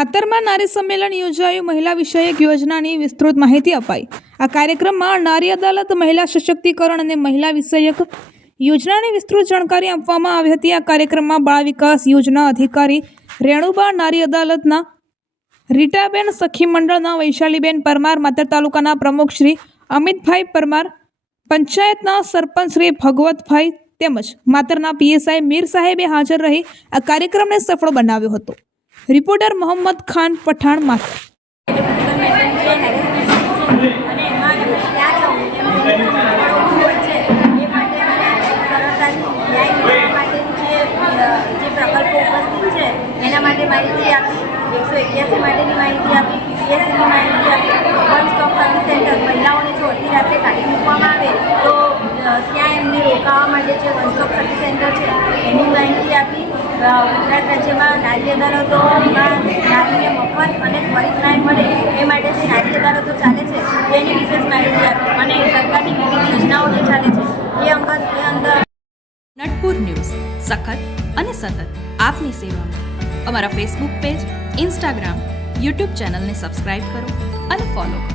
માતરમાં નારી સંમેલન યોજાયું. મહિલા વિષયક યોજનાની વિસ્તૃત માહિતી અપાઈ. આ કાર્યક્રમમાં નારી અદાલત, મહિલા સશક્તિકરણ અને મહિલા વિષયક યોજનાની વિસ્તૃત જાણકારી આપવામાં આવી હતી. આ કાર્યક્રમમાં બાળ વિકાસ યોજના અધિકારી રેણુબા, નારી અદાલતના રીટાબેન, સખી મંડળના વૈશાલીબેન પરમાર, માતર તાલુકાના પ્રમુખ શ્રી અમિતભાઈ પરમાર, પંચાયતના સરપંચ શ્રી ભગવતભાઈ તેમજ માતરના પીએસઆઈ મીર સાહેબે હાજર રહી આ કાર્યક્રમને સફળ બનાવ્યો હતો. રિપોર્ટર મોહમ્મદ ખાન, પઠાણ, માતર. એના માટે માહિતી આપી, 181 માટેની માહિતી આપી, પીપીએસસીની માહિતી આપી, વન સ્ટોપ સર્વિસ સેન્ટર મહિલાઓને જો અડધી રાત્રે કાઢી મૂકવામાં આવે તો ત્યાં એમને રોકાવા માટે જે વન સ્ટોપ સર્વિસ સેન્ટર છે એની માહિતી આપી. ગુજરાત રાજ્યમાં નારી અદાલતોમાં નારીને મફત અને ત્વરિત ન્યાય મળે એ માટે જે નારી અદાલતો ચાલે છે એની વિશેષ માહિતી આપી અને સરકારની વિવિધ યોજનાઓ જે ચાલે છે એ અંદર નટપુર ન્યૂઝ સખત અને સતત આપની સેવામાં. અમારા ફેસબુક પેજ, ઇન્સ્ટાગ્રામ, યુટ્યુબ ચેનલને સબસ્ક્રાઇબ કરો અને ફોલો કરો.